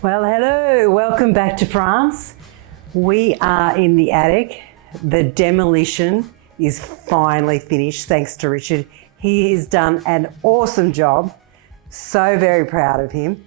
Well, hello, welcome back to France. We are in the attic. The demolition is finally finished, thanks to Richard. He has done an awesome job. So very proud of him.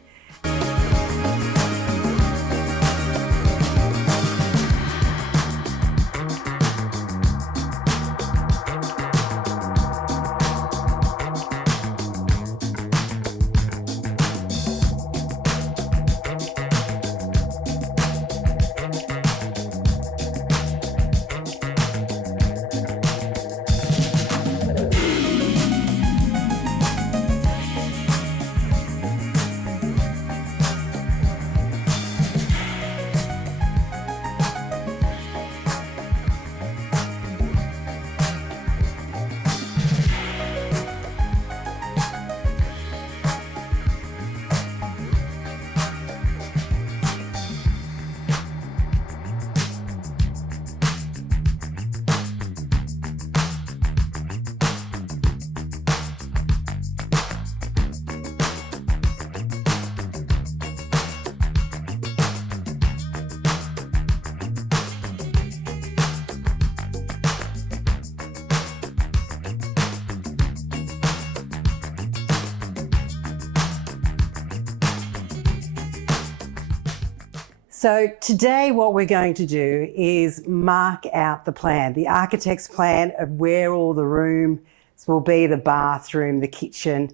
So today what we're going to do is mark out the plan, the architect's plan of where all the rooms will be, the bathroom, the kitchen.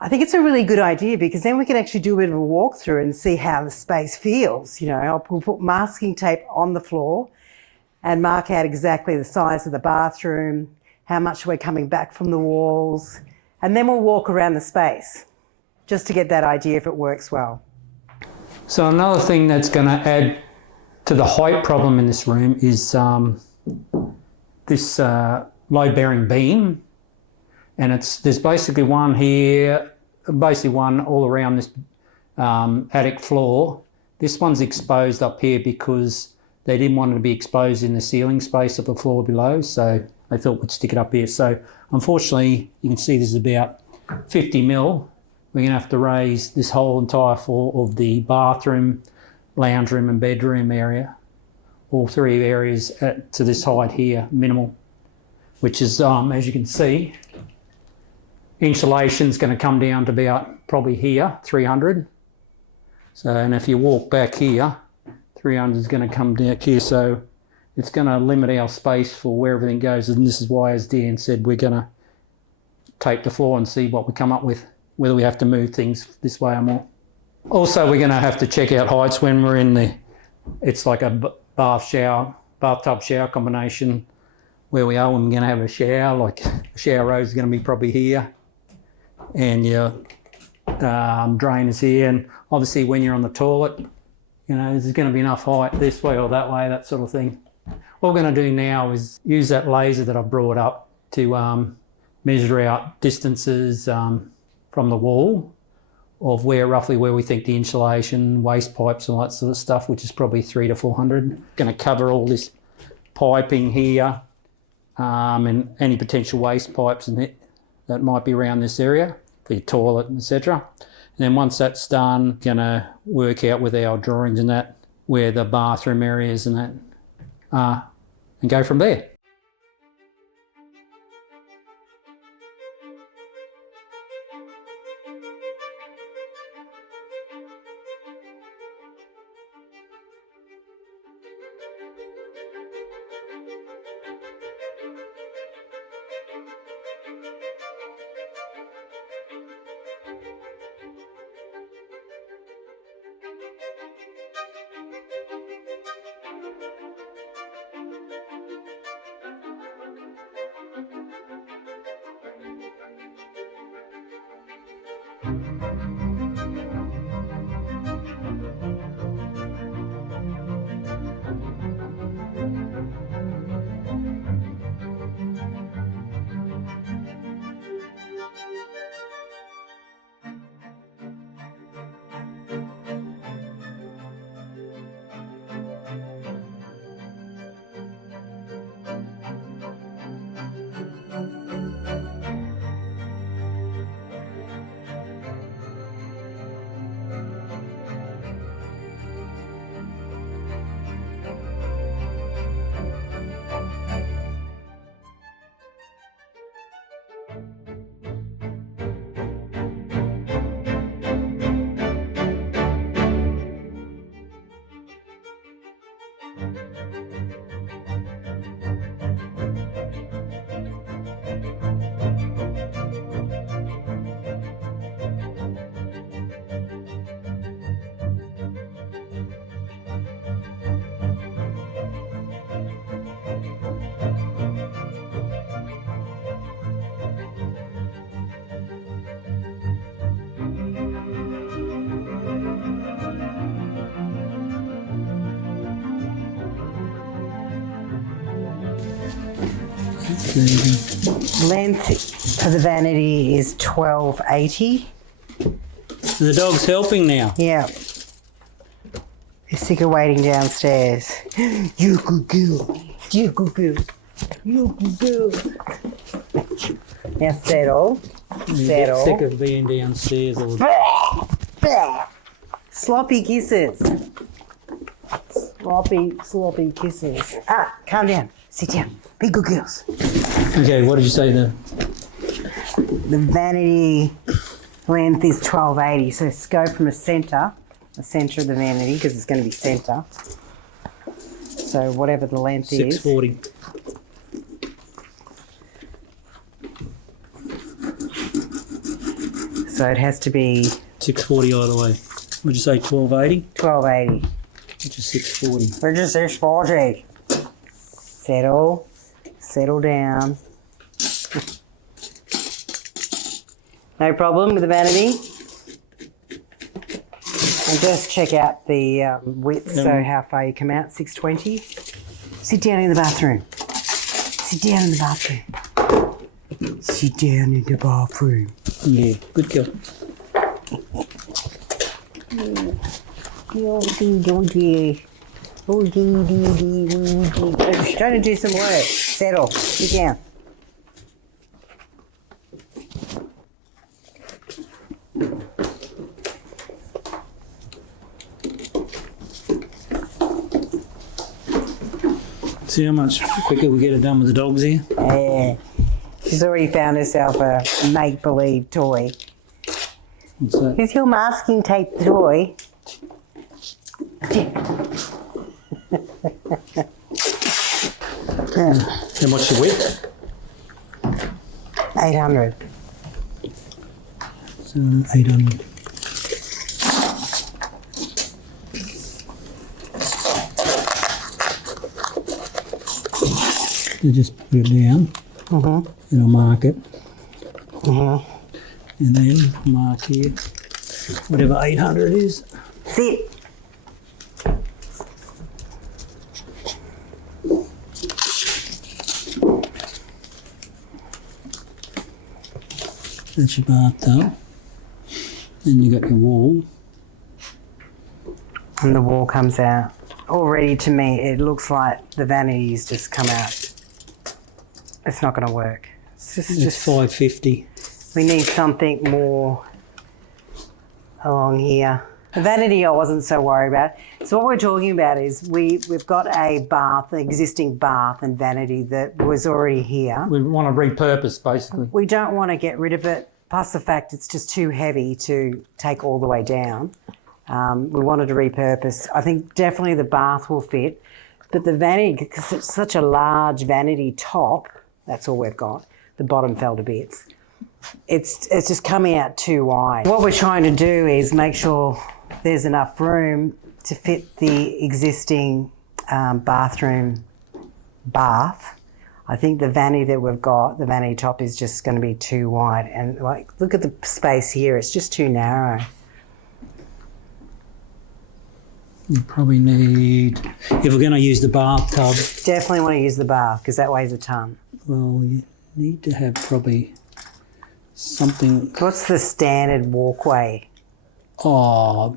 I think it's a really good idea because then we can actually do a bit of a walkthrough and see how the space feels. You know, we'll put masking tape on the floor and mark out exactly the size of the bathroom, how much we're coming back from the walls, and then we'll walk around the space just to get that idea if it works well. So another thing that's going to add to the height problem in this room is this load-bearing beam, and there's basically one here, basically one all around this attic floor. This one's exposed up here because they didn't want it to be exposed in the ceiling space of the floor below, so they thought we'd stick it up here. So unfortunately, you can see this is about 50 mil. We're going to have to raise this whole entire floor of the bathroom, lounge room and bedroom area, all three areas to this height here, minimal, which is, as you can see, insulation's going to come down to about probably here, 300. So, and if you walk back here, 300 is going to come down here, so it's going to limit our space for where everything goes, and this is why, as Dan said, we're going to tape the floor and see what we come up with, whether we have to move things this way or more. Also, we're going to have to check out heights when we're in it's like a bathtub shower combination where we are when we're going to have a shower. Like the shower rose is going to be probably here, and your drain is here, and obviously when you're on the toilet, you know, there's going to be enough height this way or that way, that sort of thing. What we're going to do now is use that laser that I've brought up to measure out distances from the wall of roughly where we think the insulation, waste pipes and all that sort of stuff, which is probably 300 to 400. Going to cover all this piping here and any potential waste pipes that might be around this area for your toilet, etc. And then once that's done, going to work out with our drawings and that where the bathroom areas and that are, and go from there. 30. Length for the vanity is 1280. The dog's helping now. Yeah. He's sick of waiting downstairs. You good girl. You good girl. You good girl. Now settle. You Settle. get sick of being downstairs all the Sloppy kisses. Sloppy kisses. Ah, calm down. Sit down. Be good girls. Okay, what did you say then? The vanity length is 1280. So let's go from the centre of the vanity, because it's going to be centre. So whatever the length 640. is. So it has to be 640 either way. Would you say 1280? 1280. Which is 640. We're just 640. Settle down. No problem with the vanity. And just check out the width, so how far you come out, 620. Sit down in the bathroom. Sit down in the bathroom. Sit down in the bathroom. Yeah, good girl. Trying to do some work. Settle. Sit down. See how much quicker we get it done with the dogs here? Yeah. She's already found herself a make-believe toy. What's that? Here's your masking tape toy. How much the width? 800. So 800. You just put it down. Mm-hmm. It'll mark it. Mm-hmm. And then mark here. Whatever 800 is. Sit. That's your bathtub. Then you got your wall. And the wall comes out. Already to me, it looks like the vanity's just come out. It's not going to work. It's It's 550. we need something more along here. The vanity I wasn't so worried about. So what we're talking about is we've got a bath, an existing bath and vanity that was already here. We want to repurpose basically. We don't want to get rid of it, plus the fact it's just too heavy to take all the way down. We wanted to repurpose. I think definitely the bath will fit, but the vanity, because it's such a large vanity top, that's all we've got. The bottom fell to bits. It's just coming out too wide. What we're trying to do is make sure there's enough room to fit the existing bathroom bath. I think the vanity that we've got, the vanity top, is just going to be too wide. And like, look at the space here; it's just too narrow. You probably need, if we're going to use the bathtub, Definitely want to use the bath because that weighs a ton. well, you need to have probably something. What's the standard walkway? Oh,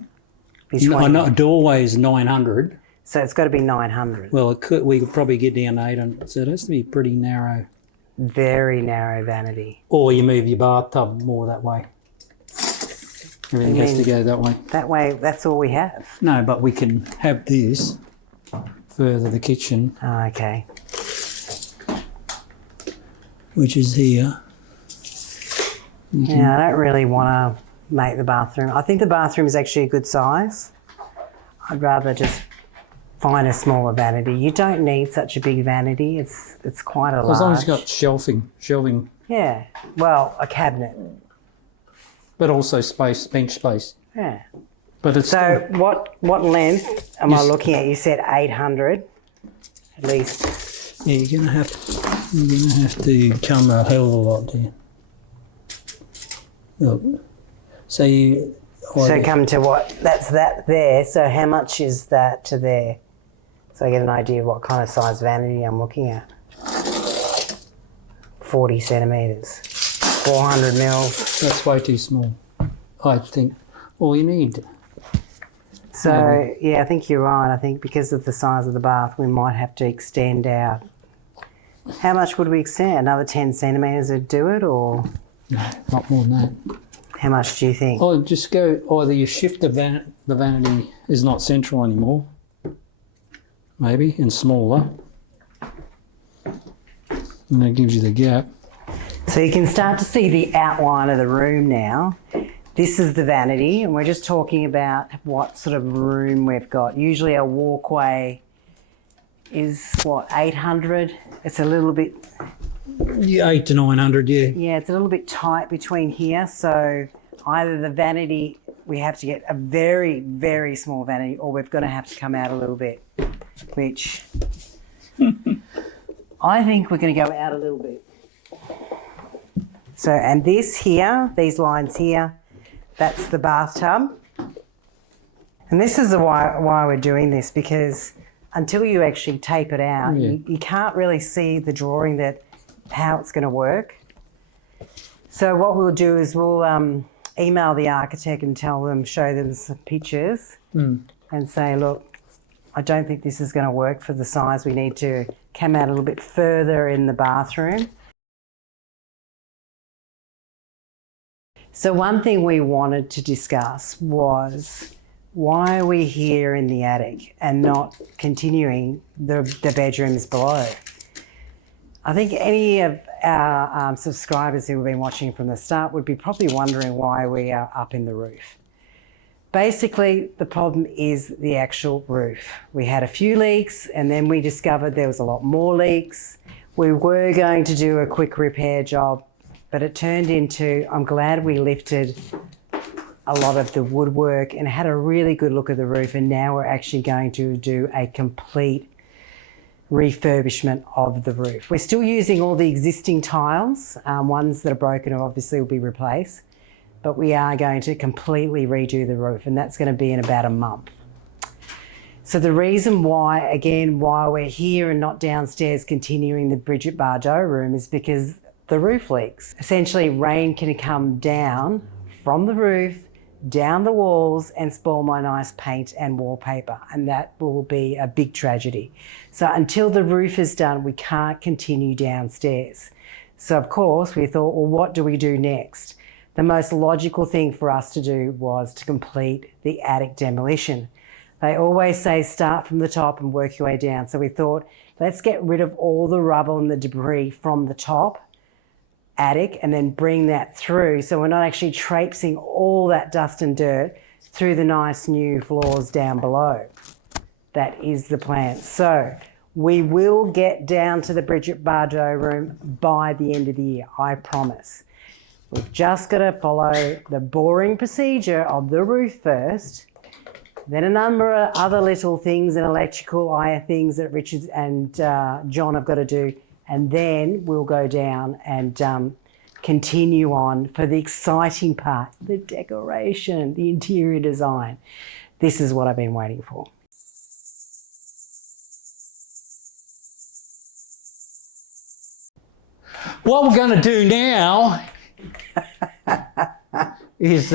Between? I know a doorway is 900. So it's got to be 900. Well, we could probably get down to 800. So it has to be pretty narrow. Very narrow vanity. Or you move your bathtub more that way. Everything has to go that way. That way, that's all we have. No, but we can have this further the kitchen, Oh, okay. which is here. Yeah, I don't really want to make the bathroom. I think the bathroom is actually a good size. I'd rather just find a smaller vanity. You don't need such a big vanity. It's quite a large. As long as you've got shelving, Yeah. Well, a cabinet. but also space, bench space. Yeah. But it's So what length am I Yes. looking at? You said 800 at least. yeah, you're gonna have to come a hell of a lot there. Look, so you. So come to what? That's that there. So how much is that to there? So I get an idea of what kind of size vanity I'm looking at. 40 centimetres, 400 mils. That's way too small, I think. All you need. So, yeah, I think you're right. I think because of the size of the bath, we might have to extend out. How much would we extend? Another 10 centimetres would do it, or? No, not more than that. How much do you think? Or just go, either you shift the vanity is not central anymore, maybe, and smaller. And that gives you the gap. So you can start to see the outline of the room now. This is the vanity, and we're just talking about what sort of room we've got. Usually our walkway is, what, 800? It's a little bit... Yeah, 800 to 900, yeah. Yeah, it's a little bit tight between here, so either the vanity, we have to get a very, very small vanity, or we've got to have to come out a little bit, which I think we're going to go out a little bit. So, and this here, these lines here, that's the bathtub. And this is why we're doing this, because until you actually tape it out, you can't really see the drawing that how it's going to work. So what we'll do is we'll email the architect and show them some pictures and say, look, I don't think this is going to work for the size. We need to come out a little bit further in the bathroom. So one thing we wanted to discuss was, why are we here in the attic and not continuing the bedrooms below? I think any of our subscribers who have been watching from the start would be probably wondering why we are up in the roof. Basically, the problem is the actual roof. We had a few leaks, and then we discovered there was a lot more leaks. We were going to do a quick repair job, but it turned into, I'm glad we lifted a lot of the woodwork and had a really good look at the roof, and now we're actually going to do a complete refurbishment of the roof. We're still using all the existing tiles. Ones that are broken obviously will be replaced, but we are going to completely redo the roof, and that's going to be in about a month. So the reason why, again, why we're here and not downstairs continuing the Bridget Bardot room is because the roof leaks. Essentially, rain can come down from the roof, down the walls, and spoil my nice paint and wallpaper, and that will be a big tragedy. So until the roof is done, we can't continue downstairs. So of course we thought, well, what do we do next? The most logical thing for us to do was to complete the attic demolition. They always say start from the top and work your way down. So we thought, let's get rid of all the rubble and the debris from the top attic and then bring that through, so we're not actually traipsing all that dust and dirt through the nice new floors down below. That is the plan. So we will get down to the Bridget Bardot room by the end of the year, I promise. We've just got to follow the boring procedure of the roof first, then a number of other little things and electrical things that Richard and John have got to do, and then we'll go down and continue on for the exciting part, the decoration, the interior design. This is what I've been waiting for. What we're going to do now is